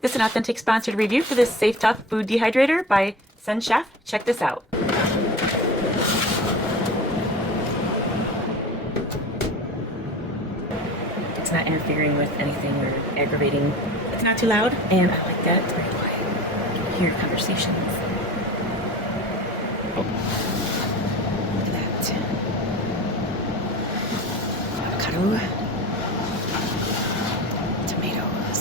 This is an authentic sponsored review for this Safe Tough Food Dehydrator by SENSCHEF. Check this out. It's not interfering with anything or aggravating. It's not too loud, and I like that. It's very quiet. You can hear conversations. Oh, look at that. Avocado. Tomatoes.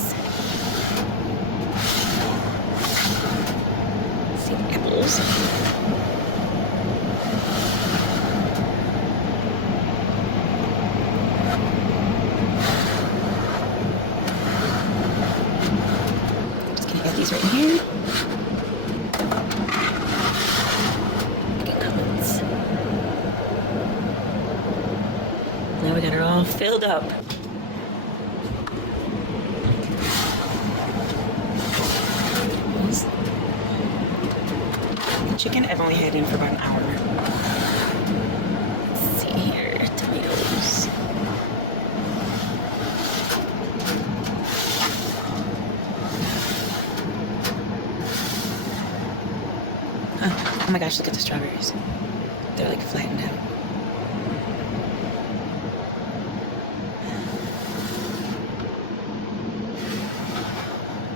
See, apples. These right in here. Get comments. Now we got it all filled up. Chicken I've only had in for about an hour. Let's see here, tomatoes. Oh my gosh, look at the strawberries. They're like flattened out.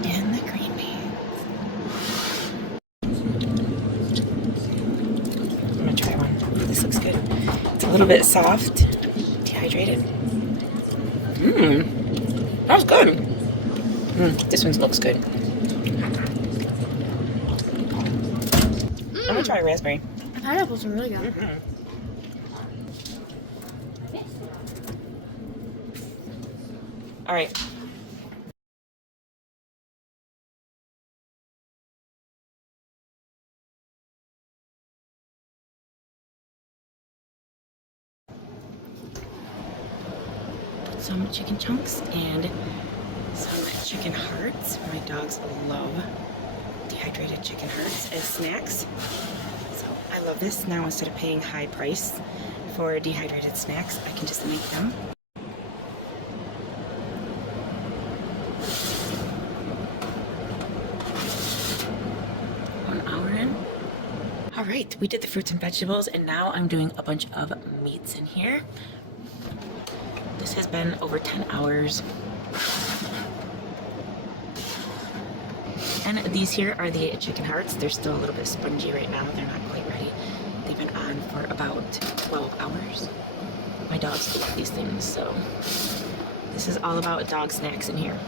And the green beans. I'm gonna try one. This looks good. It's a little bit soft, dehydrated. That was good. This one looks good. I'm gonna try raspberry. The pineapples are really good. All right. Put some chicken chunks and some chicken hearts. My dogs love dehydrated chicken hearts as snacks. So I love this. Now instead of paying high price for dehydrated snacks, I can just make them. 1 hour in. All right, we did the fruits and vegetables, and now I'm doing a bunch of meats in here. This has been over 10 hours. And these here are the chicken hearts. They're still a little bit spongy right now. They're not quite ready. They've been on for about 12 hours. My dogs love these things, so this is all about dog snacks in here.